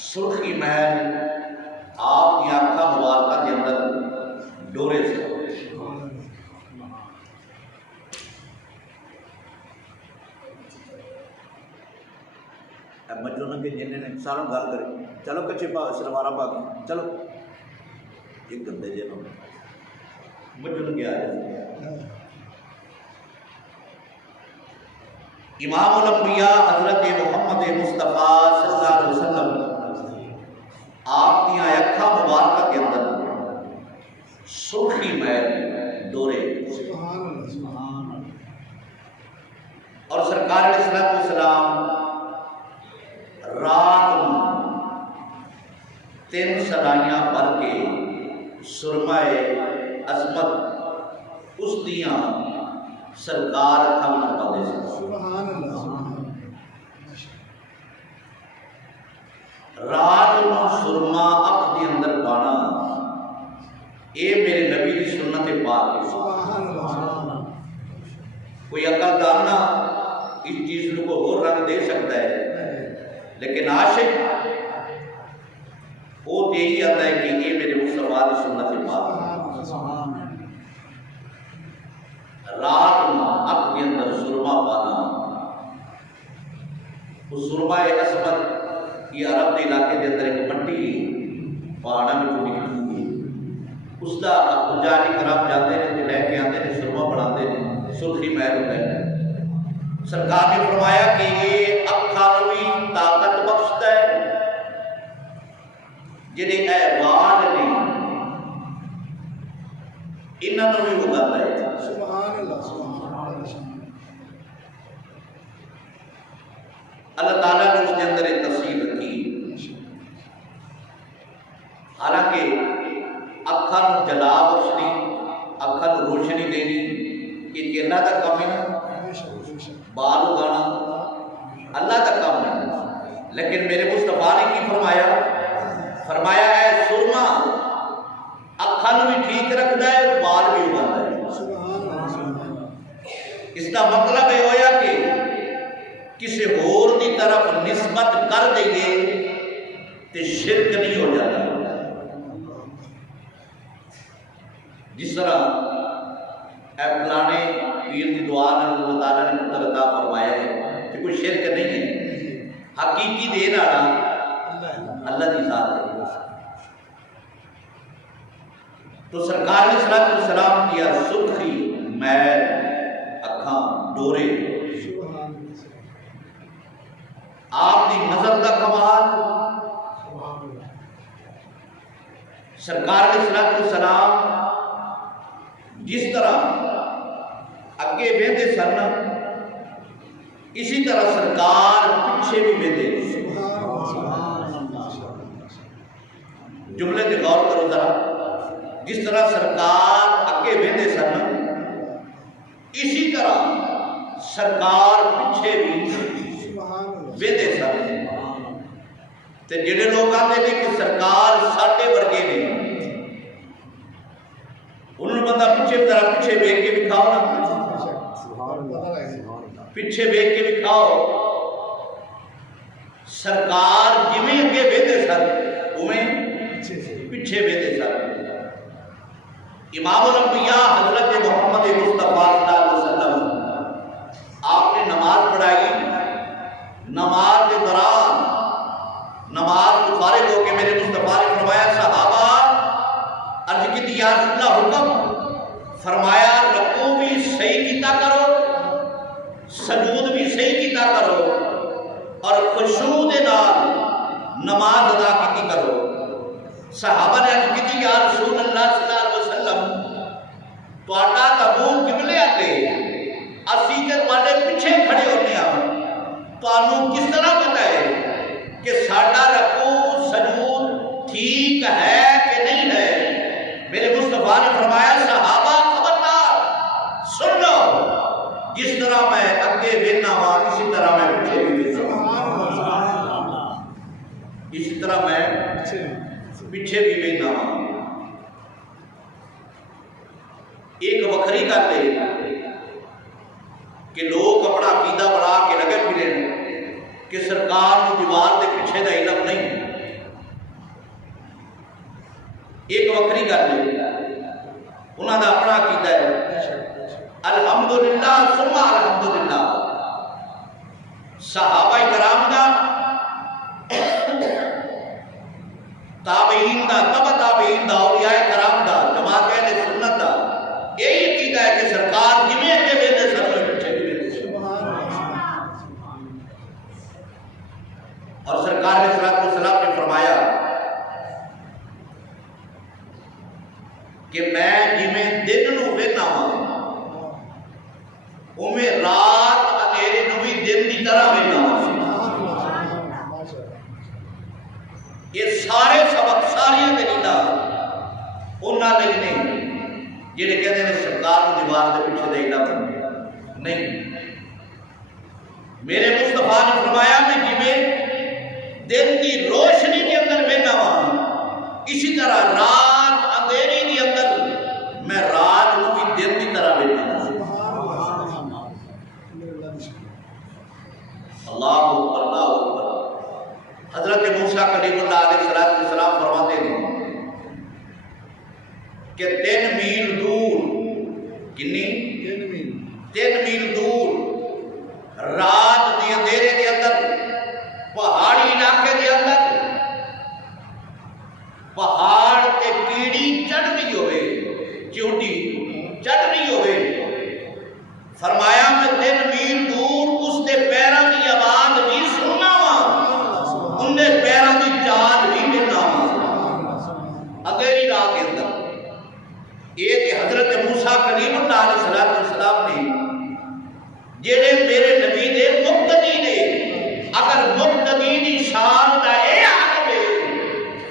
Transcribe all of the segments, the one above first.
سرخی محل آپ کی آنکھاں مبارکہ کے اندر ڈورے سے بچوں نے جن نے سارا گل کرے چلو کچے پا سلوارا پا کے چلو ایک گندے جے بچوں نے کیا امام الانبیاء حضرت محمد مصطفیٰ صلی اللہ علیہ وسلم آپ کی اکھا مبارکہ کے اندر سرخی محل ڈورے اور سرکار علیہ السلام رات تین سلائیاں بھر کے سرمائے عظمت اس دیاں سرکار تھا پاتے سے رات نو سرما اکھ دی اندر پانا اے میرے نبی دی سنت پاک ہے۔ کوئی عقل دانا اس چیز کو اور رنگ دے سکتا ہے لیکن عاشق وہ یہی آتا ہے کہ یہ میرے مصطفیٰ کی سنت پاک رات میں اکھ کے اندر سرما پانا وہ سرما عصمت یہ عرب کے علاقے کے اندر ایک مٹی پہاڑا میں ٹوٹی ہوئی اس کا پجاری کرام جاتے ہیں لے کے آتے ہیں سرما بناتے ہیں سرخی محل ہوتا ہے۔ سرکار نے فرمایا کہ یہ اکھاں بھی طاقت بخشتا ہے جنہیں احوال نے انہوں نے بھی اگاتا ہے۔ سبحان اللہ سبحان اللہ۔ اللہ تعالیٰ نے اس کے اندر ایک تفصیل رکھی حالانکہ اکھاں جلا بخشنی اکھاں روشنی دینی یہ اللہ کا کام ہے، بال اگانا اللہ کا کام ہے، لیکن میرے مصطفیٰ نے کی فرمایا فرمایا ہے سرما اکھاں بھی ٹھیک رکھتا ہے بال بھی اگاتا ہے۔ اس کا مطلب یہ ہویا کہ کسی اور دی طرف نسبت کر دئیے تو شرک نہیں ہو جاتا۔ جس طرح اے فلانے پیر کی دعا نے اللہ تعالیٰ نے پتر عطا فرمایا ہے کہ کوئی شرک نہیں ہے، حقیقی دین آنا اللہ کی ذات ہے۔ تو سرکار نے صلی اللہ علیہ وسلم کیا سرخی محل اکھاں ڈورے آپ کی نظر کا کمال سرکار علیہ السلام جس طرح اگے ویندے سن اسی طرح سرکار پیچھے بھی ویندے۔ جملے تے غور کرو ذرا، جس طرح سرکار اگے ویندے سن اسی طرح سرکار پیچھے بھی ویندے سن۔ تے جڑے لوگ آتے ہیں کہ سرکار ساڈے ورگے نے انہوں نے بندہ پیچھے طرح پیچھے بیٹھ کے بھی کھاؤ نا، پیچھے بیٹھ کے بھی کھاؤ۔ سرکار جویں اگے بیٹھے سن اویں پیچھے بیٹھے سن۔ امام الانبیاء حضرت محمد مصطفیٰ صلی اللہ علیہ وسلم آپ نے نماز پڑھائی، نماز کے دوران نماز کو فارغ ہو کے میرے مصطفیٰ نے فرمایا صحابہ عرض کی یا رسول اللہ حکم فرمایا رکوع بھی صحیح کیتا کرو سجود بھی صحیح کیتا کرو اور خشوع دے نال نماز ادا کیتی کرو۔ صحابہ نے عرض کی یا رسول اللہ صلی اللہ علیہ وسلم تہاڈا تابوت قبلے اتے اسی تے تہاڈے پیچھے کھڑے ہونے ہاں، تانوں کس طرح پتہ ہے کہ ساڈا رکوع سجود ٹھیک ہے کہ نہیں ہے؟ میرے مصطفیٰ نے فرمایا صحابہ خبردار سن لو، جس طرح میں اگے وینا ہوا اسی طرح میں پیچھے بھی وینا ہوا، اسی طرح میں پیچھے بھی وینا ہوا۔ ایک وکھری گل ہے کہ لوگ اپنا عقیدہ بنا کے لگے پھرے کہ سرکار کو دیوار کے پیچھے کا علم نہیں، وکری گل ہے، انہاں دا اپنا عقیدہ ہے، الحمدللہ ثم الحمدللہ۔ صحابہ کرام دا، تابعین دا، تبع تابعین دا، اولیاء کرام دا، جماعت اہل سنت دا یہی عقیدہ ہے کہ سرکار جویں اگے ویندے سن پیچھے بھی ویندے سن۔ اور سرکار علیہ الصلوۃ والسلام نے فرمایا کہ میں جویں دن نو وینا ہاں اوویں رات اندھیرے نو بھی دن دی طرح وینا ہاں۔ یہ سارے سبق ساری دلیلاں انہاں لئی نہیں جڑے کہتے ہیں سرکار کو دیوار کے پیچھے دینا نہیں۔ میرے مصطفیٰ نے فرمایا میں جویں دن کی روشنی کے اندر وینا ہاں اسی طرح رات اندھیری کے اندر میں رات کو بھی دن کی طرح وینا ہاں۔ اللہ اکبر، اللہ اکبر۔ حضرت موسیٰ کلیم اللہ علیہ السلام فرماتے ہیں کہ 3 میل دور، کنی 3 میل دور رات دی اندھیرے دے اندر پہاڑی علاقے دے اندر پہاڑ تے کیڑی چڑھ رہی ہوئے، چیونٹی چڑھ رہی ہوئے، فرمایا میں 3 میل دور اس دے پیراں دی آواز بھی سننا وا، ان دے پیراں دی چال بھی ملنا وا اندھیری رات کے اندر۔ یہ کہ حضرت موسیٰ کلیم اللہ علیہ السلام نے جڑے میرے نبی دے مقتدی نے، اگر مقتدی دی شان دا اے عالم ہے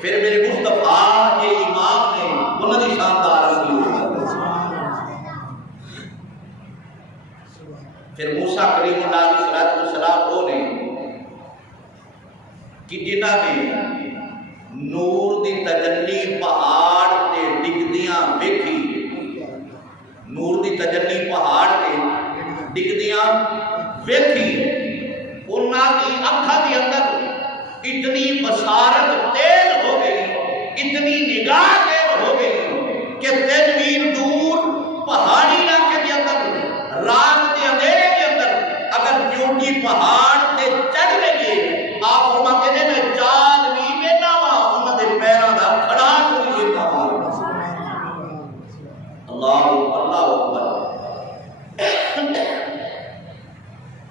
پھر میرے مصطفیٰ یہ امام نے انہاں دی شان دا عالم کی ہوگا۔ پھر موسیٰ کلیم اللہ علیہ السلام وہ نے کہ جنہاں نے نور دی تجلی پہاڑ تے ڈگدیاں ویکھی، نور دی تجلی پہاڑ تے ڈگدیاں ویکھی، انہاں دی اکھاں دے اندر اتنی بصارت تیز ہو گئی، اتنی نگاہ تیز ہو گئی کہ 3 میل دور پہاڑی علاقے کے اندر رات کے اندھیرے کے اندر اگر چونٹی پہاڑ تے چڑھ رہی ہے، آپ فرماتے ہیں میں چاند بھی وینا وا، انہاں دے پیراں دا کھڑاک بھی وینا وا۔ اللہ اللہ اکبر۔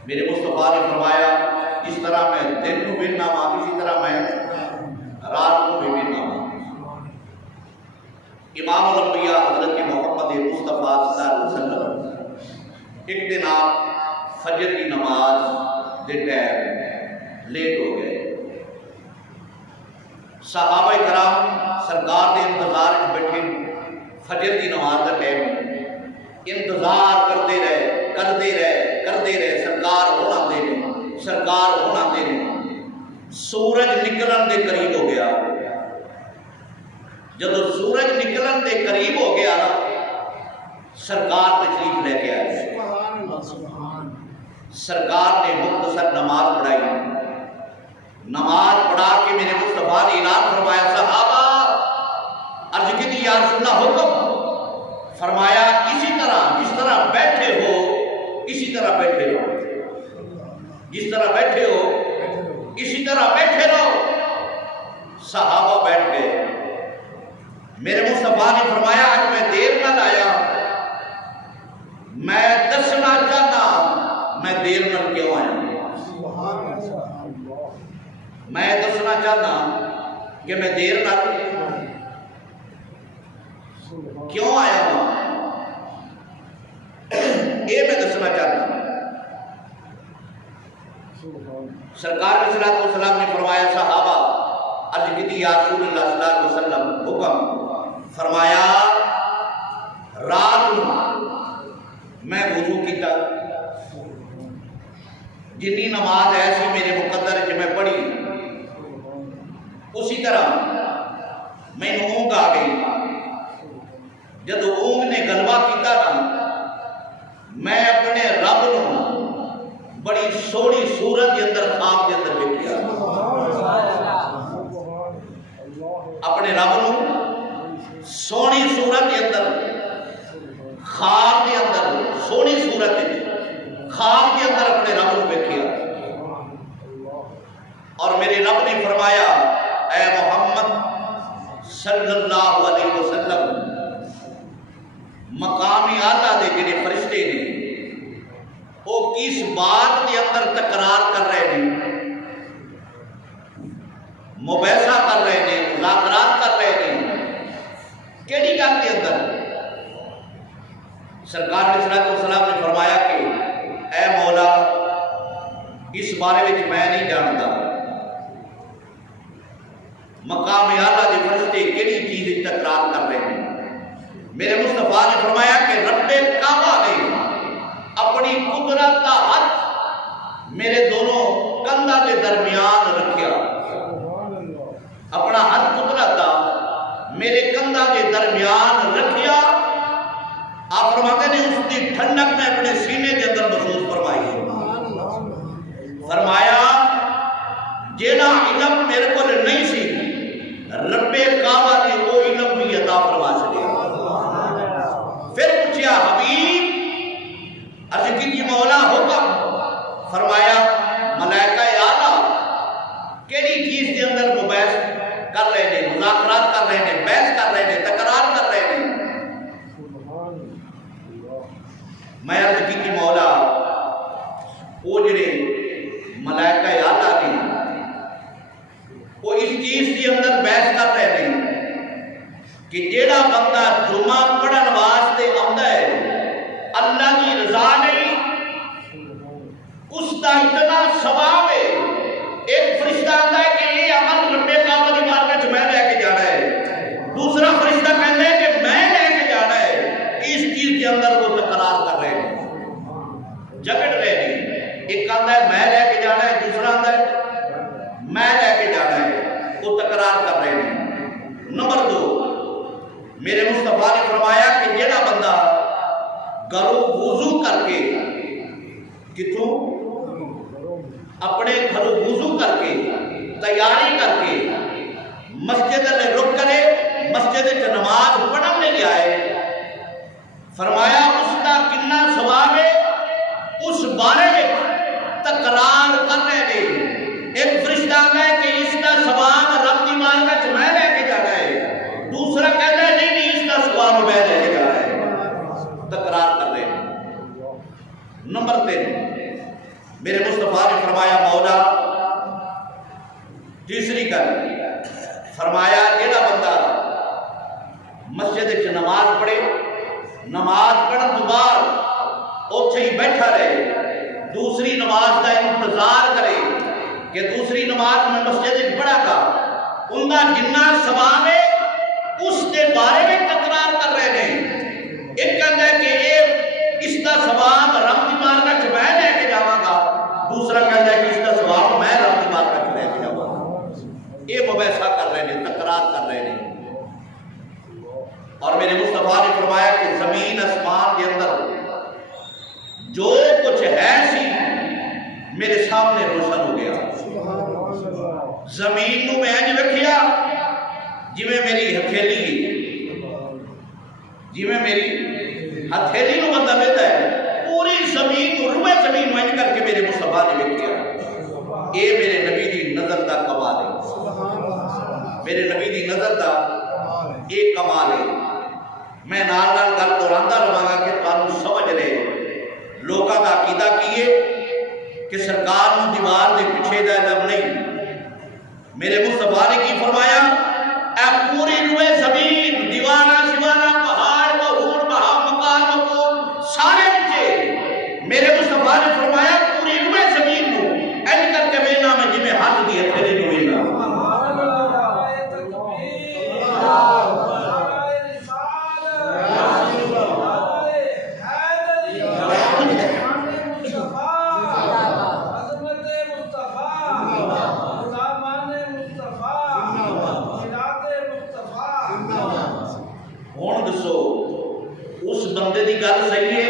میرے مصطفیٰ نے فرمایا جس طرح میں دن کو وینا وا اسی طرح میں رات کو بھی وینا وا۔ امام الانبیاء حضرت محمد مصطفیٰ صلی اللہ علیہ وسلم ایک دن آپ فجر کی نماز دے ٹائم لیٹ ہو گئے، صحابہ کرام سرکار دے انتظار میں بیٹھے، فجر کی نماز کا ٹائم انتظار کرتے رہے سرکار ہونا دے رہے، سرکار ہونا دے رہے۔ سورج نکلن دے قریب ہو گیا، جب سورج نکلن دے قریب ہو گیا سرکار تشریف لے کے آئے، سرکار نے مختصر نماز پڑھائی، نماز پڑھا کے میرے مصطفیٰ نے اعلان فرمایا صحابہ عرض کی تھی یا رسول اللہ حکم، فرمایا اسی طرح جس طرح بیٹھے ہو اسی طرح بیٹھے رہو، جس طرح بیٹھے ہو اسی طرح بیٹھے رہو۔ صحابہ بیٹھ گئے، میرے مصطفیٰ نے فرمایا آج میں دیر نہ لایا، میں دسنا چاہتا میں دیر نہ کیوں آیا، میں دسنا چاہتا کہ میں دیر نہ کیوں آیا ہوں، یہ میں دسنا چاہتا ہوں۔ سرکار صلی اللہ علیہ وسلم نے فرمایا صحابہ عرض کی تھی یا رسول اللہ صلی اللہ علیہ وسلم حکم، فرمایا رات میں وضو کیتا، جنی نماز ایسی میرے مقدر جو میں پڑھی اسی طرح میں اونگ آ گئی، جب اونگ نے غلبہ کیتا نا میں اپنے رب نو بڑی سوڑی صورت کے اندر خواب کے اندر دیکھیا، اپنے رب نو خواب کے اندر سونی صورت خواب کے اندر اپنے رب کو دیکھیا اور میرے رب نے فرمایا اے محمد صلی اللہ علیہ وسلم مقام اعلیٰ دے جڑے فرشتے نے وہ کس بات کے اندر تکرار کر رہے ہیں، مباحثہ کر رہے ہیں، مذاکرات کر رہے ہیں، کیڑی گل کے اندر؟ سرکار علیہ السلام نے فرمایا کہ اے مولا اس بارے میں میں نہیں جانتا مقام اعلیٰ دے فرشتے کیڑی چیز تکرار کر رہے ہیں۔ میرے مصطفیٰ نے فرمایا کہ رب کعبہ نے اپنی قدرت کا ہاتھ میرے دونوں کندھا کے درمیان رکھیا، اپنا ہاتھ قدرت کا میرے کندھا کے درمیان رکھیا۔ آپ فرماتے ہیں اس کی ٹھنڈک میں اپنے سینے کے اندر محسوس فرمائی ہے۔ فرمایا جیڑا علم میرے کو نہیں سی رب کعبہ نے وہ علم بھی عطا فرما چکے۔ پھر پوچھا حبیب عرض کی مولا حکم؟ فرمایا ملائکہ اعلیٰ کیڑی چیز کے اندر مباحث کر رہے ہیں، مذاکرات کر رہے ہیں، بحث کر رہے ہیں، تکرار کر رہے ہیں؟ میں عرض کی مولا وہ جڑے ملائکہ اعلیٰ نے وہ اس چیز کے اندر بحث کر رہے ہیں کہ جیڑا بندہ جمعہ پڑھن واسطے آندا ہے اللہ کی رضا نہیں اس کا اتنا ثواب ہے۔ ایک فرشتہ آتا ہے کہ یہ عمل رب کعبہ کی بارگاہ میں لے کے جانا ہے، دوسرا فرشتہ کہتا ہے کہ میں لے کے جانا ہے۔ اس چیز کے اندر وہ تکرار کر رہے ہیں، جھگڑ رہے ہیں۔ ایک آتا ہے میں لے کے جانا ہے، دوسرا آتا ہے میں لے کے جانا ہے، وہ تکرار کر رہے ہیں۔ نمبر 2 میرے مصطفیٰ نے فرمایا کہ جیڑا بندہ گھروں وضو کر کے کتوں اپنے گھروں وضو کر کے تیاری کر کے مسجد میں رک کرے مسجد میں نماز پڑھن لے آئے، فرمایا اس کا کتنا ثواب ہے اس بارے میں تکرار کر رہے ہیں۔ ایک فرشتہ آتا ہے کہ اس کا ثواب رب کی بارگاہ میں لے کے جانا ہے، دوسرا کہتا ہے نہیں اس کا ثواب میں لے کے جانا ہے، تکرار کر رہے ہیں۔ نمبر 3 میرے مصطفیٰ نے فرمایا مولا تیسری گل فرمایا جیڑا بندہ مسجد وچ نماز پڑھے، نماز پڑھن تو بعد اوتھے ہی بیٹھا رہے، دوسری نماز کا انتظار کرے کہ دوسری نماز میں مسجد وچ پڑھا گا، ان کا جنہ ثواب ہے اس کے بارے میں تکرار کر رہے ہیں۔ ایک کہتا ہے کہ یہ اس کا ثواب رب کی بارگاہ میں لے کے جاواں گا، دوسرا کہتا ہے کہ اس کا ثواب میں رب کی بارگاہ لے کے جاواں گا۔ یہ مباحثہ کر رہے ہیں، تکرار کر رہے ہیں۔ اور میرے مصطفیٰ نے فرمایا کہ زمین آسمان کے اندر جو کچھ ہے سی میرے سامنے روشن ہو گیا۔ زمین نو میں انج ویکھیا جویں میری ہتھیلی، جویں میری ہتھیلی نو بندہ ویکھدا ہے، پوری زمین روئے زمین میں کر کے میرے مصطفیٰ نے ویکھیا۔ اے میرے نبی دی نظر دا کمال ہے، میرے نبی دی نظر دا ایک کمال ہے۔ میں نال نال گل دہراندا رہاں گا کہ تانوں سمجھ رہے لوکاں دا عقیدہ کیے کہ سرکار نو دیوار دے پیچھے دا علم نہیں۔ میرے مصطفیٰ نے کی فرمایا اے پوری روئے زمین دیوانہ شیوانہ پہاڑ بہور بہا مکان مکون سارے پیچھے میرے مصطفیٰ نے فرمایا پوری روئے زمین نو ایج کر کے وینا میں جی میں ہاتھ دی ہتھیلی نو وینا۔ بندے دی گل صحیح ہے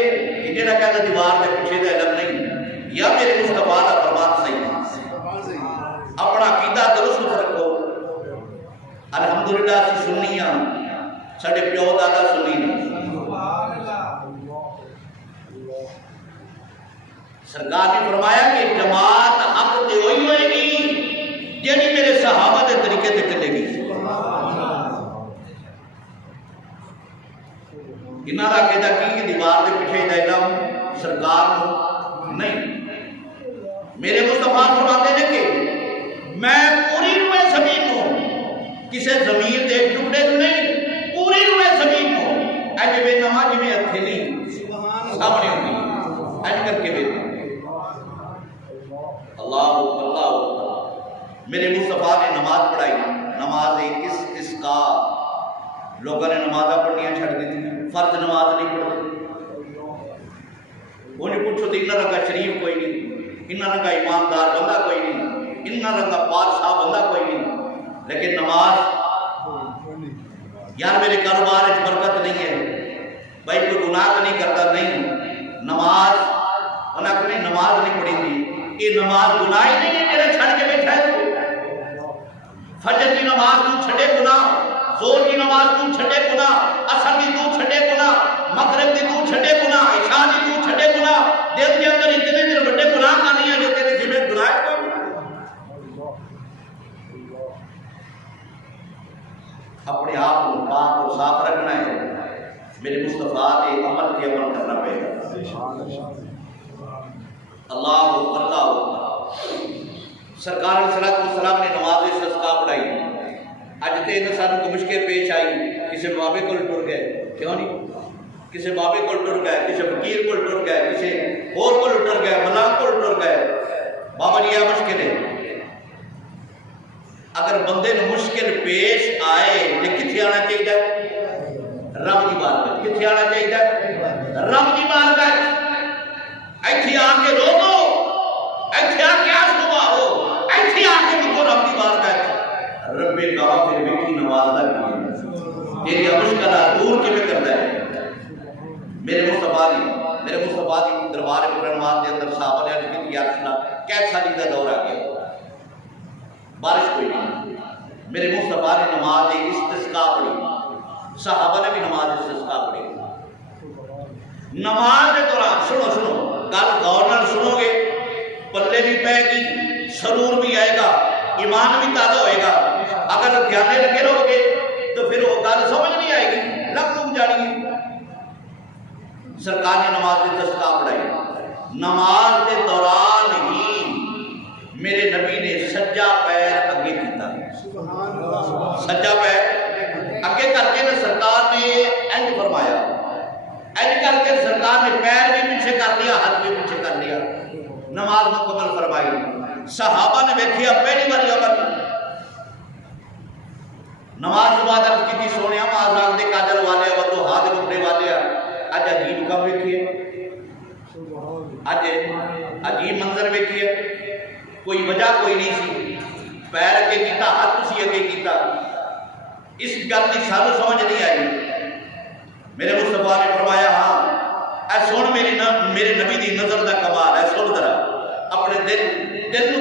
کہ جڑا کہتا دیوار کے پیچھے دا علم نہیں، یا میرے مصطفیٰ دا فرمان صحیح ہے؟ اپنا عقیدہ درست رکھو۔ الحمدللہ اسی سنی ہاں، ساڈے پیو دادا سنی نے، سرکار نے فرمایا کہ جماعت حق تے ہوئی ہوئے گی جیڑی میرے صحابہ دے طریقے تے چلے گی. انہاں دا کہدا کی دیوار دے پیچھے دا علم سرکار نو نہیں. میرے مصطفیٰ فرماتے ہیں کہ میں پوری روئے زمین کو کسے زمین دے ٹکڑے نہیں پوری روئے زمین کو ایج بے نما جی میں اتھیلی سامنے ہوگی ایج کر کے بے اللہ اللہ. میرے مصطفیٰ نے نماز پڑھائی. نماز استسقاء لوگوں نے نمازہ پڑھنیاں چھڑ دی تھی. فرض نماز نہیں پڑھتے. انہیں پوچھو تو انہا رنگا شریف کوئی نہیں, انہا رنگا ایماندار بندہ کوئی نہیں, انہا رنگا پادشاہ بندہ کوئی نہیں. لیکن نماز یار میرے کاروبار اس برکت نہیں ہے بھائی کوئی گناہ نہیں کرتا نہیں. نماز انہاں کو نہیں نماز نہیں پڑھی تھی. یہ نماز گناہ ہی نہیں ہے میرے چھڑ کے بیٹھا ہے. فجر کی نماز تو چھڑے گناہ, زور کی نماز تو چھڑے گناہ, عصر کی تو چھڑے گناہ, مغرب کی تو چھڑے گناہ, عشاء کی تو چھڑے گناہ. دل کے اندر اتنے دن بڑے گناہ کا نہیں ہے جو تیرے ذمہ گناہ کو. اپنے آپ کو پاک اور صاف رکھنا ہے. میرے مصطفیٰ کے عمل کے عمل کرنا پڑے گا. اللہ اللہ. سرکار علیہ السلام نے نماز استسقاء پڑھائی. اج تے انسان کو مشکل پیش آئی. کسی بابے کو ٹر گئے, کیوں نہیں؟ کسی بابے کو ٹر گئے, کسی فقیر کو ٹر گئے, کسی اور کو ٹر گئے, ملاک کو ٹر گئے. بابا جی یہ مشکل ہے. اگر بندے نے مشکل پیش آئے تو کتنے آنا چاہیے؟ رب کی بارگاہ. کتنے آنا چاہیے؟ رب کی بارگاہ. ایتھے آ کے روکو, ایتھے آ کے آنسو بہاؤ, ایتھے آ کے رکو رب کی بارگاہ. رب غافر ویکھی نوازدا کی تیری مشکلات دور کیویں کردا ہے. میرے مصطفیٰ کی دربار پرنواد کے اندر صحابہ نے عرض کی یا رسول اللہ کیسا سالی کا دور آ گیا, بارش کوئی نہیں. میرے مصطفیٰ نے نماز استسقاء پڑھی. صحابہ نے بھی نماز استسقاء پڑھی. نماز کے دوران سنو گل غور نال سنو گے پلے بھی پے گی, سرور بھی آئے گا, ایمان بھی تازہ ہوئے گا. اگر دھیانے لگے رہو گے تو پھر وہ گل سمجھ نہیں آئے گی, لگ جانی گی. سرکار نے نماز استسقاء پڑھائی. نماز کے دوران ہی میرے نبی نے سجا پیر اگے کیتا. سجا پیر اگے کر کے سرکار نے انج فرمایا, انج کر کے سرکار نے پیر بھی پیچھے کر لیا, ہاتھ بھی پیچھے کر لیا. نماز مکمل فرمائی. صحابہ نے دیکھیا پہلی بار عمل. نماز کے بعد عرض کی سونیا آزاد دے کاجل والے ودو ہاتھ کپڑے والے اج عجیب کم ویکھیے, اج عجیب منظر ویکھیے. کوئی وجہ کوئی نہیں سی. پیر اگے کیتا, ہاتھ اسی اگے کیتا. اس گل کی سانو سمجھ نہیں آئی. میرے مصطفیٰ نے فرمایا ہاں اے سن میرے نبی دی نظر دا کمال ہے. سن ذرا اپنے دل نو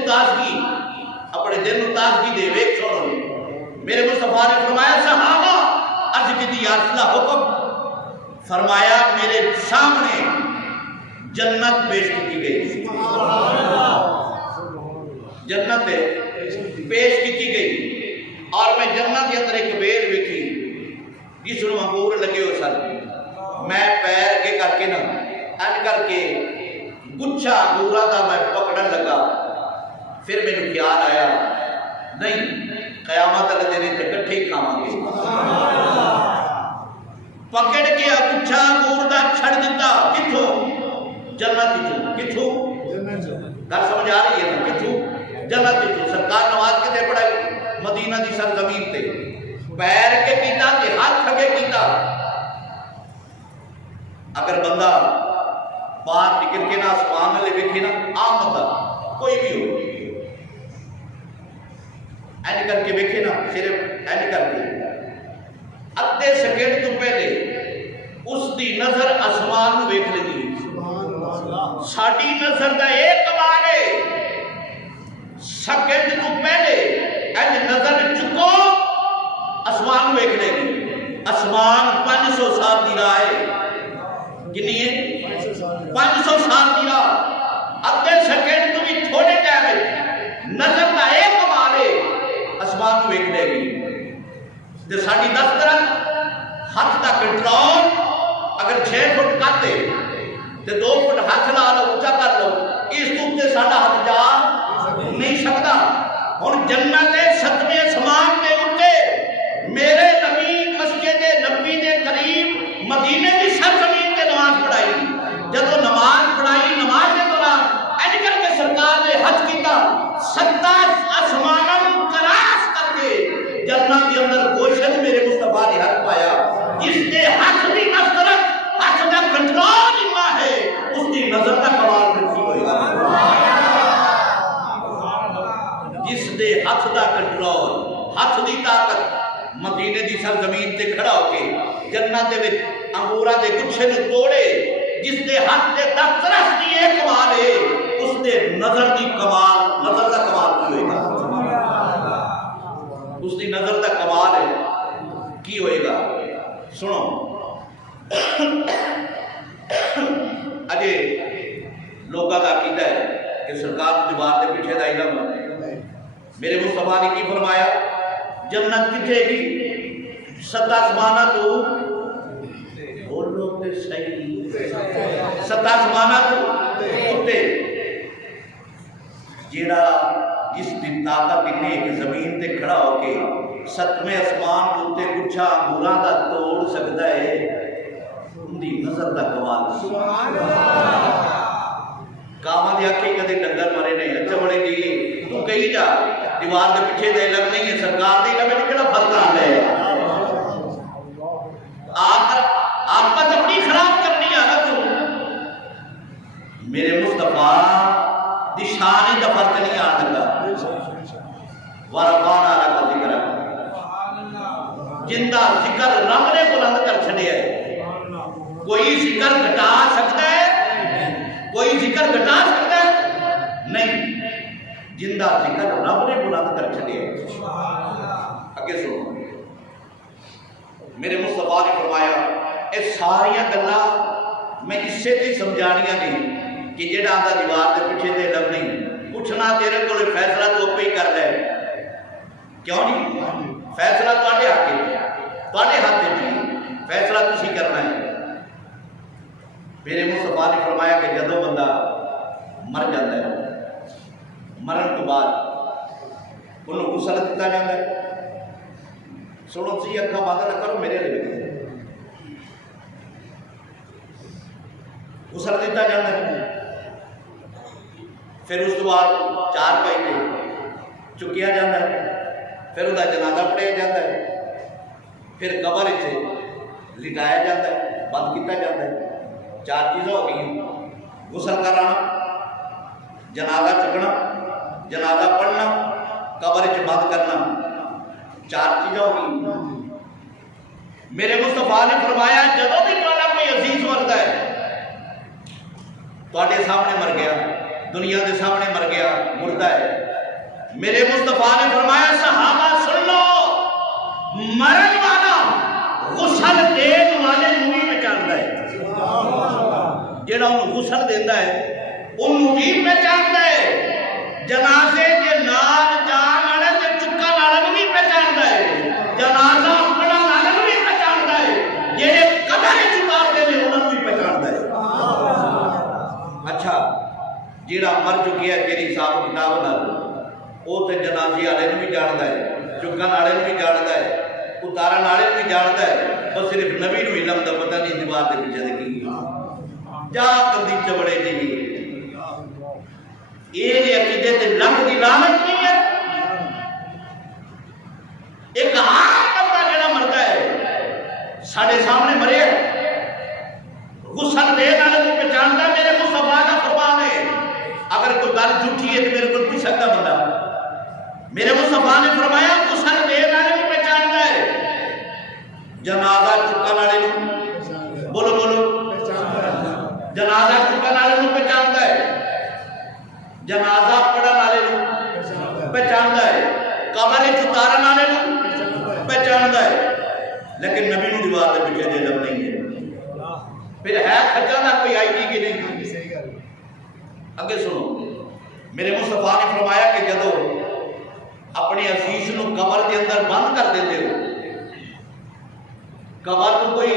تازگی دے ویکھ سنو. میرے مصطفیٰ نے فرمایا صحابہ عرض کی یا رسول اللہ حکم. فرمایا میرے سامنے جنت پیش کی گئی. جنت پیش کی گئی اور میں جنت کے اندر ایک بیل ویکھی جس میں انگور لگے ہو سن. میں پیر کے کر کے ان کر کے گچھا انگوراں دا میں پکڑن لگا. پھر میرے خیال آیا نہیں قیامت والے دن تے اکٹھے ہی کھاواں گے. پکڑ کے گچھا انگور دا چھڑ دیتا. کتھوں؟ جنت کتھوں؟ گل سمجھ آ رہی ہے نا؟ کتھوں؟ جنت کتھوں؟ سرکار نماز کتے پڑھائی؟ مدینہ دی سرزمین تے. پیر کے کیتا تے ہاتھ اگے کیتا. اگر بندہ باہر نکل کے نہ آسمان والے ویکھے نا, عام بندہ کوئی بھی ہو اینج کر کے ویکھے نا, صرف اینج کر کے ادھے سیکنڈ تو پہلے اس دی نظر آسمان نو ویکھ لگی. ساڈی نظر دا ایک کمال ہے, سیکنڈ تو پہلے اینج نظر چکو آسمان نو ویکھ لے گی. آسمان 500 سال دی راہ ہے. کنی ہے؟ 500 سال دی راہ. ادھے سیکنڈ تو بھی تھوڑے ٹائم نظر کا ایک کمال ہے آسمان کو ویکھ لے گی تے ساڈی دفتر ہاتھ دا کنٹرول اگر 6 فٹ کاتے تے 2 فٹ ہاتھ لا لو اونچا کر لو اس تو تے ساڈا ہاتھ جا نہیں سکتا ہن جنت دے 7ویں آسمان دے اوتے میرے نبی مسجد نبوی دے قریب مدینے دی سرزمین تے نماز پڑھائی جدوں نماز پڑھائی نماز دے دوران اج کر کے سرکار نے حج کیتا 7 آسمانوں کراس کر کے جنت کے اندر گوشت میرے مصطفیٰ نے ہاتھ پایا جس نے ہاتھ دی نظرت ہاتھ دا کنٹرول ہوا ہے اس کی نظر دا کمال پھر کی ہوئے گا جس دے ہاتھ دا کنٹرول ہاتھ دی طاقت مدینے دی سرزمین تے کھڑا ہو کے جنت دے وچ انگوراں دے گچھے نوں توڑے جس دے ہاتھ دے دفترس دی ایک کمال ہے اس دے نظر دی کمال نظر دا کمال کی ہوئے گا اس دی نظر دا کمال ہے کی ہوئے گا سنو اجے لوگا دا عقیدہ ہے کہ سرکار دیوار دے پیچھے دا علم میرے مصطفیٰ نے کی فرمایا جنت کتھے گی 7 آسماناں تو بولو تے صحیح 7 آسماناں تو اوتے جیڑا جس دی طاقت نے کہ زمین تے کھڑا ہو کے 7ویں آسمان کے اوتے گچھا انگوراں دا توڑ سکدا ہے ان دی نظر دا کمال سبحان اللہ کاواں دی اکھیں کدے ڈنگر مرے نہیں اچھا بڑے جی تو کہی جا دیوار دے پیچھے دے علم نہیں ہے سرکار دے علم کیڑا فرق آندا ہے آپ کا اپنی خراب کرنی ہے نا تو میرے مصطفیٰ دی شان دا فرق نہیں آ لگا ورفعنا لک ذکرک جندہ ذکر رب نے بلند کر چھڑیا ہے کوئی ذکر گھٹا سکتا ہے کوئی ذکر گھٹا سکتا ہے نہیں جندہ ذکر رب نے بلند کر چھڑیا ہے اگے سنو میرے مصطفیٰ نے فرمایا اے ساریاں گلاں میں اس سے بھی سمجھانیاں نہیں کہ جڑا آندا دیوار دے پیچھے دے علم نہیں پوچھنا تیرے کول فیصلہ تو پہ ہی کر لے کیوں نہیں فیصلہ تواڈے ہاتھ ہے فیصلہ تسی کرنا ہے میرے مصطفیٰ نے فرمایا کہ جدوں بندہ مر جاتا ہے مرن تو بعد انہوں غسل دتا جاتا ہے سنو سی اکھاں بند نہ کرو میرے لیے غسل دتا جاتا ہے پھر اس بعد 4 پہیے چکیا جاتا ہے پھر وہ جنازہ پڑھیا جاتا ہے پھر قبر سے لٹایا جاتا ہے بند کیا جاتا ہے 4 چیزیں ہو گئی غسل کرانا جنازہ چکنا جنازہ پڑھنا قبر سے بند کرنا 4 چیزیں ہو گئی میرے مصطفیٰ نے فرمایا جدوں بھی تہاڈا کوئی عزیز مردا ہے تواڈے سامنے مر گیا دنیا دے سامنے مر گیا مردہ ہے میرے مصطفیٰ نے فرمایا صحابہ سن لو مرن والا غسل دین والے نوں بھی پہچاندا ہے جڑا انہوں غسل دیندا ہے انہوں بھی پہچاندا ہے جنازے دے نال جان والے تے چکن والے نوں بھی پہچاندا ہے جنازہ پڑھن والے نوں بھی پہچاندا ہے جڑے قبر وچ اتارتے نے انہاں نوں بھی پہچاندا ہے اچھا جیڑا مر چکیا ہے تیری حساب کتاب نال وہ تے جنازے والے نوں بھی جاندا ہے چکن والے نوں بھی جاندا ہے اتارن والے نوں بھی جاندا ہے بس صرف نبی نوں علم دا پتہ نہیں دیوار دے پیچھے دے کی جا کندی چبڑے جی یہ جی عقیدے تے لنگ دی لعنت نہیں ہے ایک عام بندہ جڑا مردا ہے ساڈے سامنے مریا غسل دین والے نوں پہچاندا میرے مصطفیٰ دا فرمان ہے اگر کوئی گل جھوٹی ہے تو میرے کو پوچھ سکتا بندہ میرے مصطفیٰ نے فرمایا غسل دین والے نوں پہچاندا ہے جنازہ چکن والے نوں بولو بولو جنازہ چکن والے نوں پہچاندا ہے جنازہ پڑھن والے نوں پہچاندا ہے قبر وچ اتارن والے نوں پہچاندا ہے لیکن نبی نوں دیوار دے پیچھے دے علم نہیں ہے پھر ہے کھچا نہ کوئی آئی ڈی کی نہیں اگے سنو، میرے مصطفیٰ نے فرمایا کہ جدو اپنے عزیز نو قبر کے اندر بند کر دیتے ہو، قبر کو کوئی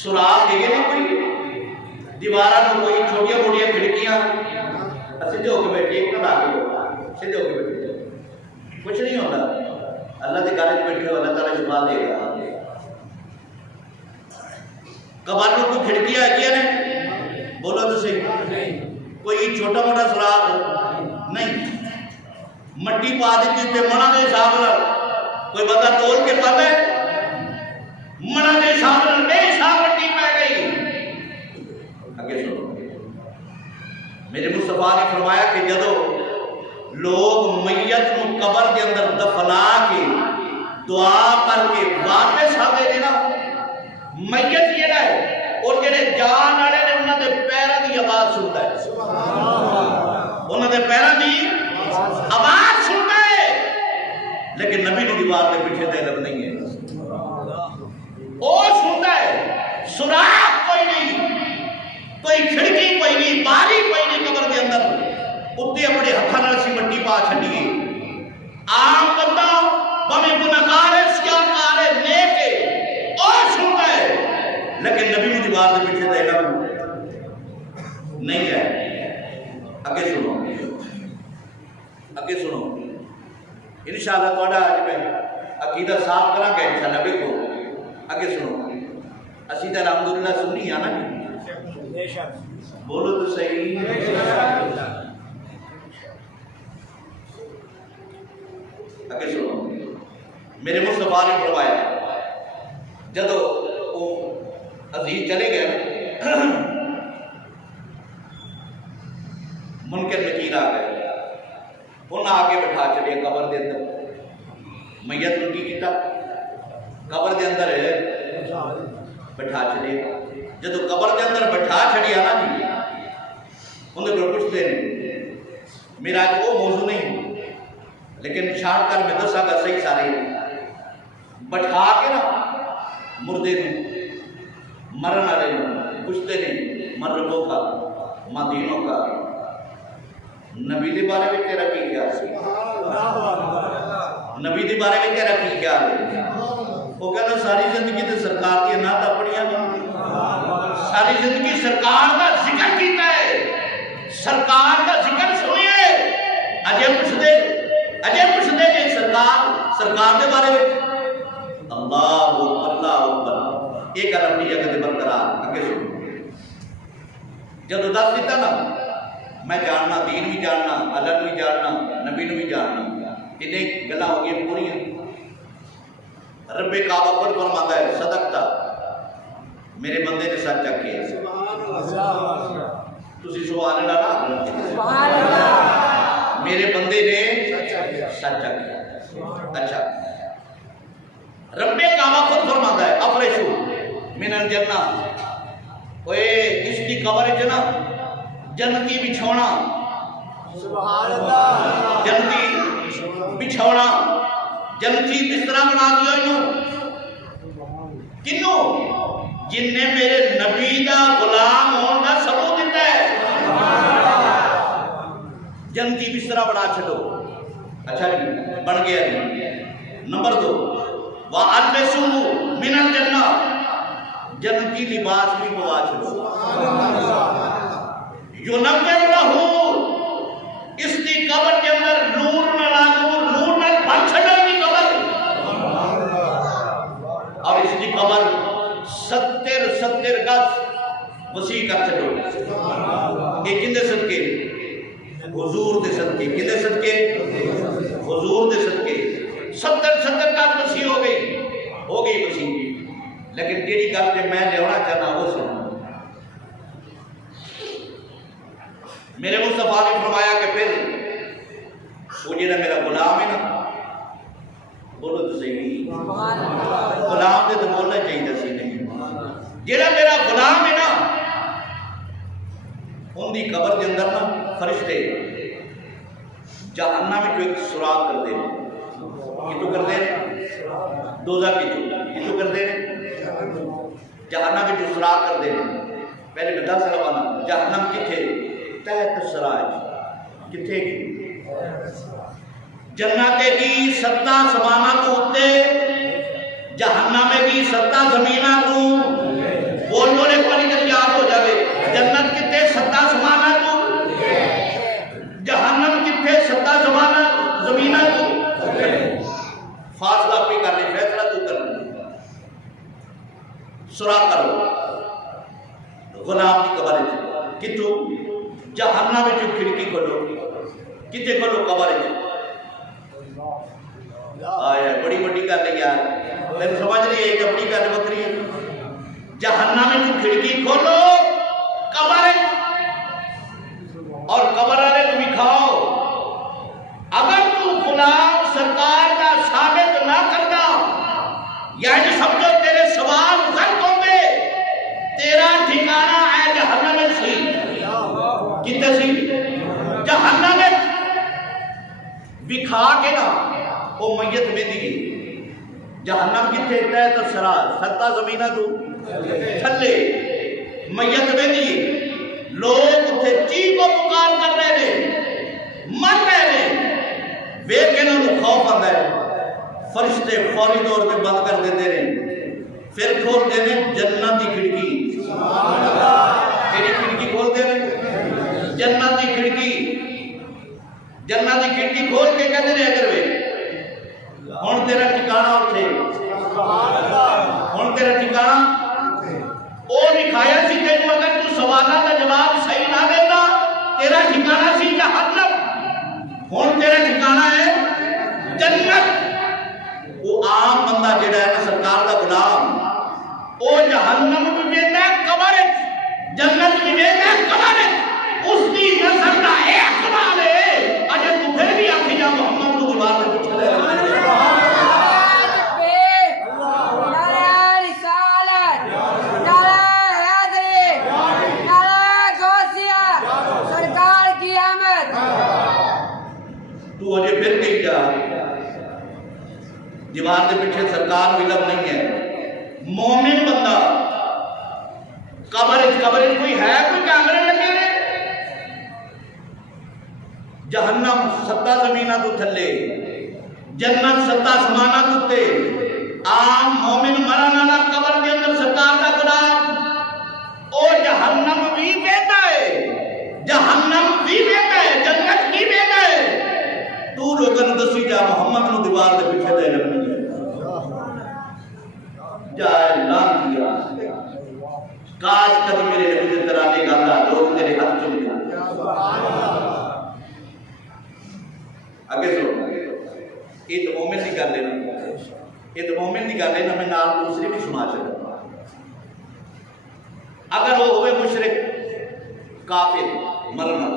سراغ ہے نہیں، کوئی دیوارہ کو کوئی چھوٹیاں موٹیاں کھڑکیاں، سیدھے ہو کے بیٹھے ایک نہ آگے ہو، سیدھے ہو کے بیٹھے، کچھ نہیں ہوتا، اللہ کے کالج بیٹھے ہو، اللہ تعالیٰ شفا دے گا۔ قبر کو کوئی کھڑکیاں کیا نے بولو تو صحیح، کوئی چھوٹا موٹا سراغ نہیں، مٹی پا دیتی پہ منہ دے حساب نال کوئی بندہ تول کے پا ہے، منہ دے حساب نال بے حساب مٹی پہ گئی۔ اگے سنو، میرے مصطفیٰ نے فرمایا کہ جدو لوگ میت کو قبر کے اندر دفنا کے دعا کر کے واپس آتے ہیں نا، میت یہ ہے اور جڑے جان والے نے انہاں دے پیراں دی آواز سنتا ہے، انہاں دے پیراں دی آواز سنتا ہے، لیکن نبی نو دیوار دے پیچھے تے علم نہیں ہے، وہ سنتا ہے، سراغ کوئی نہیں، کوئی کھڑکی کوئی نہیں، باری کوئی نہیں قبر کے اندر، اتنے اپنے ہتھاں نال سی مٹی پا چھڈیے، عام بندہ بھویں گنہگار ہے، سیاہکار ہے، نیک ہے، اور سنتا ہے، لیکن نبی نو دیوار دے پیچھے تے علم نہیں ہے۔ اگے سنو، اگے سنو، انشاءاللہ توڑا آج میں عقیدہ صاف کرا گیا انشاءاللہ، دیکھو اگے سنو، اسی تے الحمدللہ سنی ہے نا جی، بولو تو صحیح، اگے سنو، میرے مصطفیٰ نے فرمایا جدو وہ عزیز چلے گئے، منکر نکیر آ گئے، انہاں آگے بٹھا چلے قبر دے اندر، میت ان کی کیتا قبر دے اندر بٹھا چلے، جدو قبر دے اندر بٹھا چھڑیا نا جی، انہیں کو پوچھتے ہیں، میرا وہ موضوع نہیں، لیکن چھاڑ کر میں دسا گا صحیح سارے، بٹھا کے نا مردے نے مرن والے پوچھتے ہیں، مر ربوں کا مدینوں کا نبی دے بارے میں تیرا کی خیال ہے، نبی دے بارے میں تیرا کی خیال ہے؟ وہ کہنا ساری زندگی تے سرکار کی نعتاں پڑھیاں نے، ساری زندگی سرکار کا ذکر کیتا ہے، سرکار کا ذکر سنیے، اجے پوچھ دے کہ سرکار دے بارے میں اللہ اکبر، ایک اپنی جگہ تے برقرار۔ اگے سنو، جدو دس دیتا نا میں جاننا، دین بھی جاننا، اللہ بھی جاننا، نبی نو بھی جاننا، انہیں گلا ہو گئی پوری ہیں۔ رب کعبہ خود فرماتا ہے صدقتا، میرے بندے نے سچ چکے، تسی سبحان اللہ نا، میرے بندے نے سچ چکے۔ اچھا، رب کعبہ خود فرماتا ہے افرشو من الجنہ، اوے اس کی قبر جنا جنتی بچھونا، سبحان اللہ، جنتی بچھونا، جنتی بستر بنا دیا انہوں، کنوں؟ جن نے میرے نبی دا غلام ہونے کا ثبوت دیتا ہے، جنتی بستر بنا چھڑو۔ اچھا جی، بن گیا جی۔ نمبر 2، وَأَلْبِسُوا مِنَ الْجَنَّةِ، جنتی لباس بھی پوا چھڑو۔ یُنَوِّرُ لَهُ، اس کی قبر کے اندر نور نہ نور نہ بھر چھڑو کی قبر، اور اس کی قبر 70 گز وسیع کر چھڑو۔ یہ کندے صدقے؟ حضور دے صدقے۔ کندے صدقے؟ حضور دے صدقے۔ 70 گز وسیع ہو گئی وسیع۔ لیکن کیڑی گل جو میں لینا چاہنا وہ سنو، میرے مصطفیٰ نے فرمایا کہ پھر وہ جنہا میرا غلام ہے نا، بولو تو صحیح، غلام دے تو بولنا چاہیے سی نہیں، جنہا میرا غلام ہے نا، ان دی قبر کے اندر نا فرشتے جہنم میں جو ایک سراغ کر دے، کتو کر دے، دوزہ کتو کر دے، جہنم میں جو سراغ کر دے۔ پہلے میں 10 لبانا، جہنم کی تھے تحت سراج کتھے کی جنت کی ستہ سمانا تو اتے جہنم کی ستہ زمینہ تو بول بولے پانی جب یاد ہو جاوے جنت کتے ستہ سمانا تو جہنم کتے ستہ زمینہ تو فاصلہ پہ کرنے فیصلہ تو کرنے سراغ کرو غلام کی قبر کتو جہنم میں جو کھڑکی کھولو کتے کھولو قبر آیا بڑی بڑی کر لیں یار میں سمجھ رہی ہے کہ بڑی کر لیں بکری ہے جہنم میں جو کھڑکی کھولو قبر اور قبر آنے کو بھی کھاؤ اگر تو غلام سرکار کا ثابت نہ کرنا یعنی سمجھو تیرے سوال غلط ہوں گے تیرا ٹھکانہ ہے جہنم میں سی کتنے سی جہنم میں بکھا کے نا وہ میت میں دی جہنم کتنے تحت سراج ستہ زمینہ تو تھلے میت میں دی لوگ اتھے چیخ و پکار کر رہے نے مر رہے نے بے کے انہوں خوف آتا ہے فرشتے فوری طور پہ بند کر دیتے رہے پھر کھول دے رہے جنت کی کھڑکی تیری کھڑکی کھول دے رہے جنت کی کھڑکی کھول کے کہتے رہے اگر وے ہون تیرا ٹھکانہ اور تھے ہون تیرا ٹھکانہ او دکھایا سی تیجو اگر تو سوالہ کا جواب صحیح نہ دیتا تیرا ٹھکانہ سی جہنم ہون تیرا ٹھکانہ ہے جنت وہ عام بندہ جڑا ہے نا سرکار کا غلام او جہنم بھی بیٹا ہے قبر جنت بھی بیٹا ہے قبر اس کی نظر کا احتمال ہے اجھے تو پھر بھی آکھی جا محمد کو دیوار میں کچھ لے تو اجھے پھر کہیں جا دیوار دے پیچھے سرکار علم نہیں ہے مومن بندہ قبر کوئی ہے کوئی کیمرے لگے رہے جہنم ستہ زمینہ تو تھلے جنت ستہ سمانہ تو تے عام مومن مرن والا قبر کے اندر سرکار کا غلام او جہنم بھی بیٹا ہے جہنم بھی بیٹا ہے جنت بھی بیٹا ہے تو لوگوں نے دسی جا محمد نو دیوار دے پیچھے دے لگنی جائے لان دیا کاش کبھی میرے نبی سے ترانے گانا لوگ میرے ہاتھ چم گیا آگے سو یہ تو مومن نہیں کر لینا یہ تو مومن نہیں کر لینا میں نام دوسری بھی سنا چاہتا اگر وہ ہوئے مشرک کافر مرنا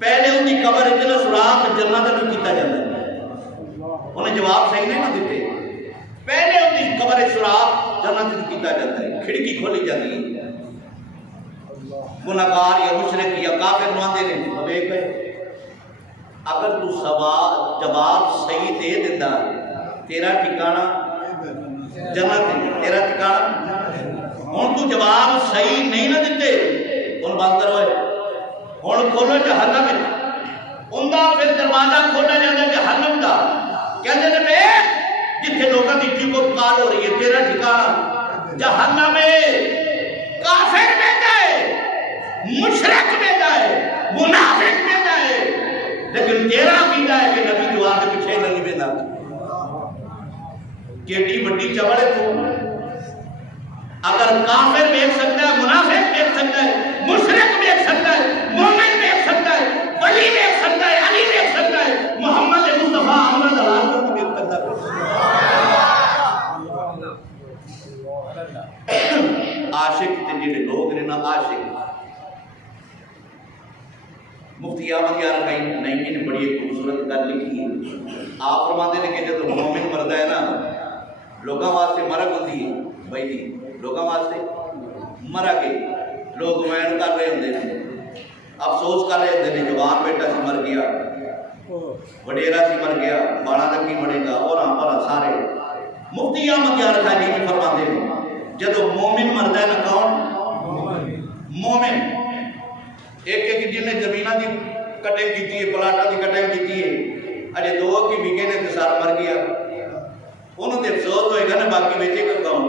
پہلے ان کی قبر اتنا سراغ جنت میں کیتا جاتا ہے انہیں جواب صحیح نہیں نہ دیتے پہلے ان کی قبر سراغ جنت میں کیتا جاتا ہے کھڑکی کھولی جاتی ہے گناہگار یا مشرک یا کافر نواندے نے اب ایک ہے اگر تو جواب صحیح دے دیتا تیرا ٹھکانہ جنت ہے تیرا ٹھکانہ ہوں تو جواب صحیح نہیں نہ دیتے ان بات کرو ہے ہوں کھولو جہنم میں ان کا پھر دروازہ کھولا جاتا ہے جہنم کا کہتے ہیں جتنے لوگوں کی چیخ و پکار ہو رہی ہے تیرا ٹھکانہ جہنم میں کافر بیٹا ہے مشرک بیٹا ہے منافق بیٹا ہے لیکن تیرا عقیدہ ہے کہ نبی دعا کے پیچھے نہیں بیٹا کیڑی بڑی چوڑے تو اگر کافر دیکھ سکتا ہے منافق دیکھ سکتا ہے مشرک دیکھ سکتا ہے مومن دیکھ سکتا ہے ولی دیکھ سکتا ہے علی دیکھ سکتا ہے محمد مصطفیٰ احمد علیہ کو دیکھ سکتا ہے عاشق تے جڑے لوگ نے نا عاشق مفتی احمد یار کہیں نہیں ان بڑی ایک خوبصورت گل لکھی ہے آپ فرماتے ہیں کہ جب مومن مردا ہے نا لوگاں واسطے مرگ ہوتی ہے بھائی جی لوگاں واسطے مرا کے لوگ وین کر رہے ہوندے نے افسوس کر رہے ہوندے نے جوان بیٹا سی مر گیا وڈیرا سی مر گیا باڑا تک کی مرے گا اور ہم سارے مفتی احمد یار کہیں نہیں فرماتے ہیں جب مومن مردا ہے نا کون مومن ایک ایک جن نے زمینہ دی کٹنگ کی ہے، پلاٹا دی کٹنگ کی ہے، اجے دو کی بکے نے تے سار مر گیا، انہوں تے افسوس ہوئے گا نا باقی بیچے کر کون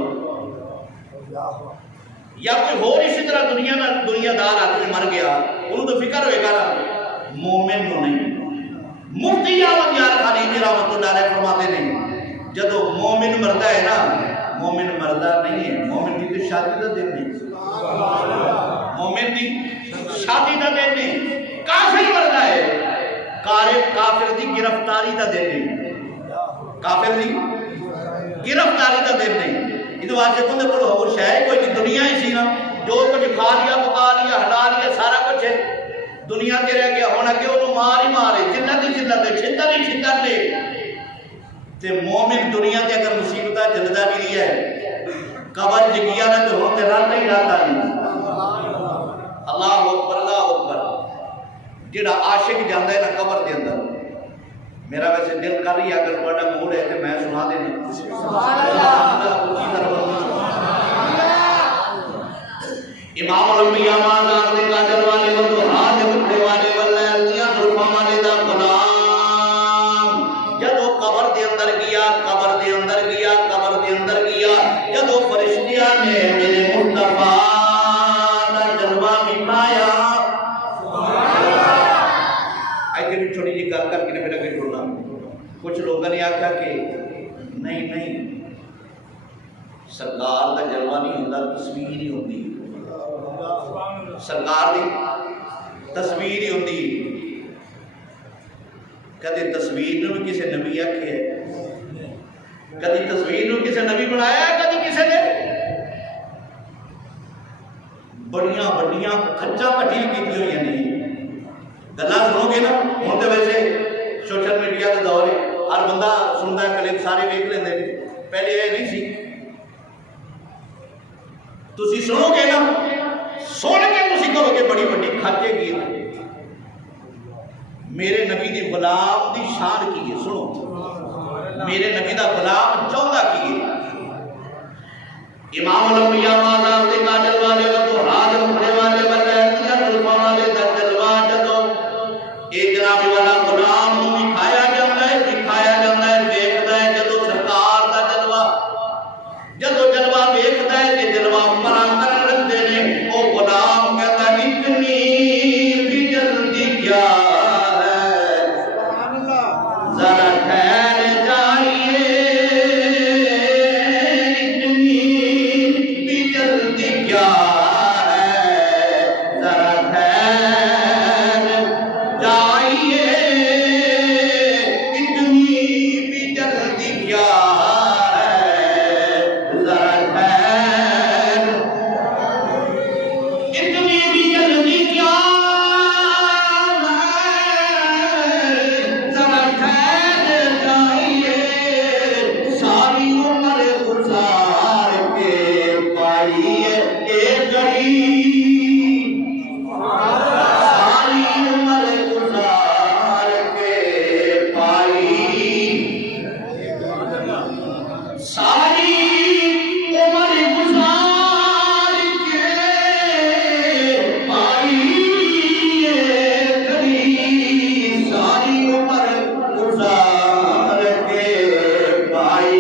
یا کوئی ہو اسی طرح دنیا دار آدمی مر گیا، انہوں تو فکر ہوئے گا نا، مومن نو نہیں۔ مفتی احمد یار خانی رحمۃ اللہ علیہ فرماتے ہیں جدو مومن مردہ ہے نا، مومن مردہ نہیں ہے، مومن کی تو شادی دا دن نہیں، مومن کی شادی دا دن نہیں، کافر مردہ ہے، کافر دی گرفتاری دا دن نہیں، کافر دی گرفتاری دا دن نہیں۔ یہ واسطے کون دے کوئی اور شے کوئی نہیں، دنیا ہی سی نا، جو کچھ کھا لیا پکا لیا ہلا لیا سارا کچھ ہے، دنیا تے رہ گیا، ہونا کہ انہوں مار ہی مارے، جنت ہی جنت ہے، چھتر ہی چھتر لے۔ تے مومن دنیا تے اگر مصیبتہ جلدہ بھی رہی ہے، قبر جگیا نہ تو ہوتے رہتا ہی رہتا نہیں۔ اللہ اکبر اللہ اکبر۔ جڑا عاشق جاندہ ہے نا قبر دے اندر، میرا ویسے دل کر رہی ہے اگر بڑا موڑ ہے تو میں سنا دینا۔ سبحان اللہ۔ امام الانبیاء مازار دے قادر والے والدہا دے بکڑے والے واللیلتیاں ظلفہ والے دا غلام جدو قبر دے اندر گیا، قبر دے اندر گیا، قبر دے اندر گیا، جدو فرشتیاں نے میرے مصطفیٰ دا جلوہ مٹھایا۔ آئیے بھی چھوڑی جی گل کر کے میرا کوئی چھوڑنا، کچھ لوگوں نے آکھا کہ نہیں سرکار دا جلوہ نہیں ہوتا، تصویر ہی ہوتی، سرکار دی تصویر ہی ہوتی۔ کدی تصویر نو بھی کسی نبی آکھے ہے، کدی تصویر نو کسی نبی بنایا ہے، کدی کسی نے بڑیاں بڑیاں کھچا کٹیاں کی ہوئی ہیں نہیں گلا سنو گے نا۔ ہوں تو ویسے سوشل میڈیا کا دور ہے، ہر بندہ سنتا ہے، کلپ سارے ویکھ لیندے نے، پہلے یہ نہیں سی۔ تسی سنو گے نا، سن کے تسی کہو کہ بڑی بڑی کھچے گی میرے نبی دی غلام دی شان کی ہے۔ سنو میرے نبی دا غلام چودہ کی ہے۔ امام الانبیاء مازار دے قادر والے والدہا دے بکڑے والے واللیلتیاں ظلفہ والے دا جلوہ جدو اے جناب والا غلام نو دکھایا جاتا ہے، دکھایا جاتا ہے، دیکھتا ہے جدو سرکار دا جلوہ، جدو جلوہ دیکھتا ہے کہ جلوہ پرا کر رکھتے نے، او غلام کہتا ہے اتنی بھی جلدی کیا ہے، ذرا ٹھہر جائیے، اتنی بھی جلدی کیا ہے، ذرا ٹھہر جائیے، اتنی بھی جلدی کیا ہے، ذرا ٹھہر، اتنی بھی جلدی کیا ہے، ذرا ٹھہر جائیے، ساری عمر گزار کے پائیے ایک گھڑی، ساری عمر گزار کے پائی، ساری عمر گزار کے پائی ایک گھڑی، ساری عمر گزار کے پائی۔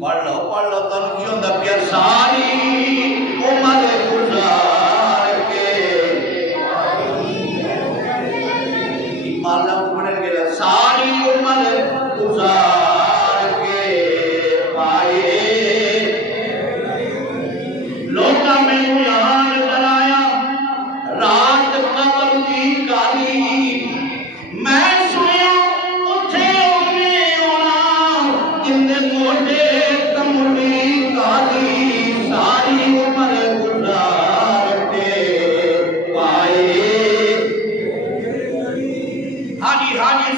پڑھ لو تنوں کی ہوندہ پیا، ساری عمر گزار کے مالا پڑھن گے، ساری عمر گزار کے پائے، لوکا میں یار کرایا رات قبر دی کالی، میں سنیا اٹھے اٹھنے ہونا جندے موٹے کملی کالی، ساری عمر گزار کے پائے۔ ہاں جی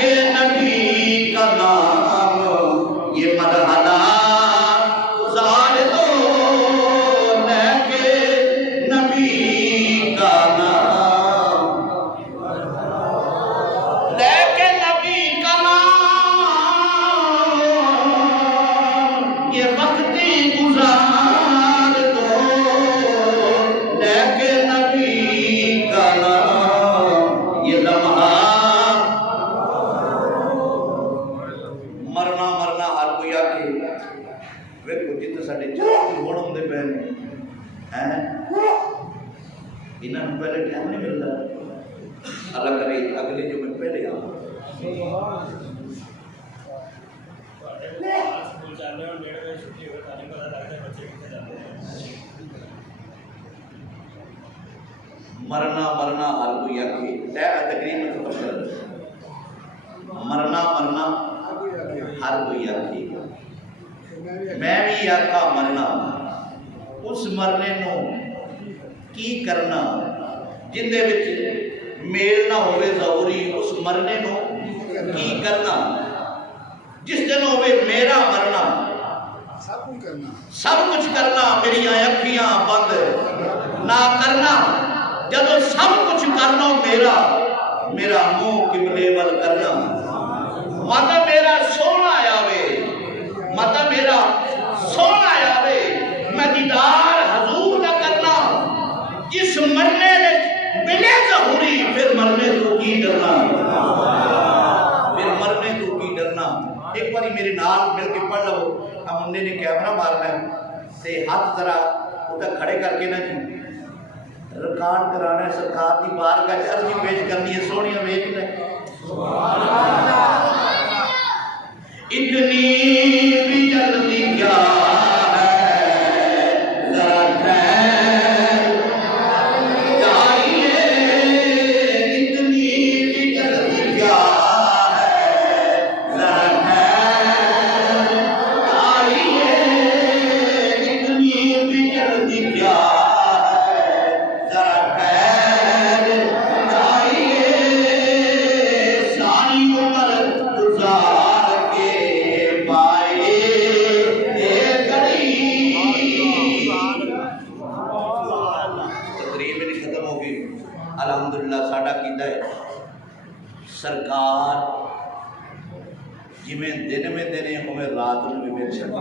کے نبی کا نام یہ مرحلہ گزار دو، لے کے نبی کا نام، لے کے نبی کا نام یہ وقتی گزار دو، لے کے نبی کا نام یہ لمحہ مرنا مرنا ہر کوئی آکے ویکھو جتنے ساڈے چاچے ہون ہوندے پے نے ہیں انہاں نوں پہلے ٹائم نہیں ملدا، اللہ کرے اگلے جو میں پہلے آؤں مرنا مرنا ہر کوئی آکے تقریر میں ختم کر دے، مرنا مرنا ہر کوئی آکے میں بھی آکھا مرنا، اس مرنے نو کی کرنا جن دے وچ میل نہ ہوئے ضروری، اس مرنے نو کی کرنا جس دن ہوئے میرا مرنا، سب کچھ کرنا میری اکھیاں بند نہ کرنا، جدو سب کچھ کرنا میرا میرا منہ قبلے ول کرنا، مت میرا سونا آوے، مت میرا سونا آوے، میں دیدار حضور نہ کرنا، جس مرنے ملے ظہوری پھر مرنے تو کی ڈرنا، پھر مرنے تو کی ڈرنا۔ ایک باری میرے نال مل کے پڑھ لو، ہم منڈے نے کیمرہ مارنا ہے تے ہاتھ ذرا ادھر کھڑے کر کے نا جی ریکارڈ کرانا ہے، سرکار کی بارگاہ وچ عرضی پیش کرنی ہے، سونیاں ویکھ لے اتنی بھی جلدی کیا ہے ذرا ٹھہر جائیے، اتنی بھی جلدی کیا ہے ذرا ٹھہر جائیے، اتنی بھی جلدی کیا ہے ذرا ٹھہر جائیے، ساری عمر گزار کے پائے ایک گھڑی۔ تقریر میری ختم ہو گئی، الحمدللہ ساڈا کیتا ہے سرکار جویں دن میں دینے ہوئے رات میں بھی مل سکتے،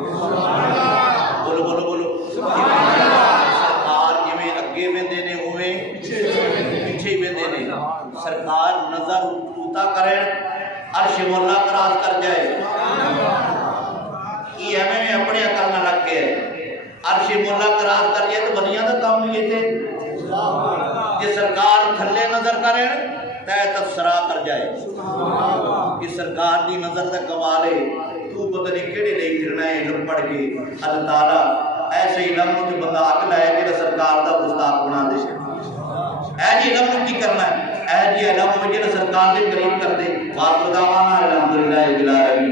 بولو بولو بولو، سرکار جویں اگے میں دینے ہوئے پیچھے میں دینے، سرکار نظر اوتا کریں عرش مولا کراس کر جائے، یہ ہمیں میں اپنے عقل نہ لگ کے عرش مولا کراس کر جائے تو بنیاں دا کام یہ تھے، یہ سرکار تھلے نظر کریں تے تفسرا کر جائے، یہ سرکار دی نظر دا کمال ہے، تو پتہ نہیں کیڑے لے پھرنا ہے علم پڑھ کے، اللہ تعالیٰ ایسے علم نو تے بندہ عقل ہے جڑا سرکار دا گستاخ بنا دے، اے جی علم نو کی کرنا ہے، اے جی علم نو جڑا سرکار دے قریب کر دے، واقع دعوانا الحمدللہ رب العالمین۔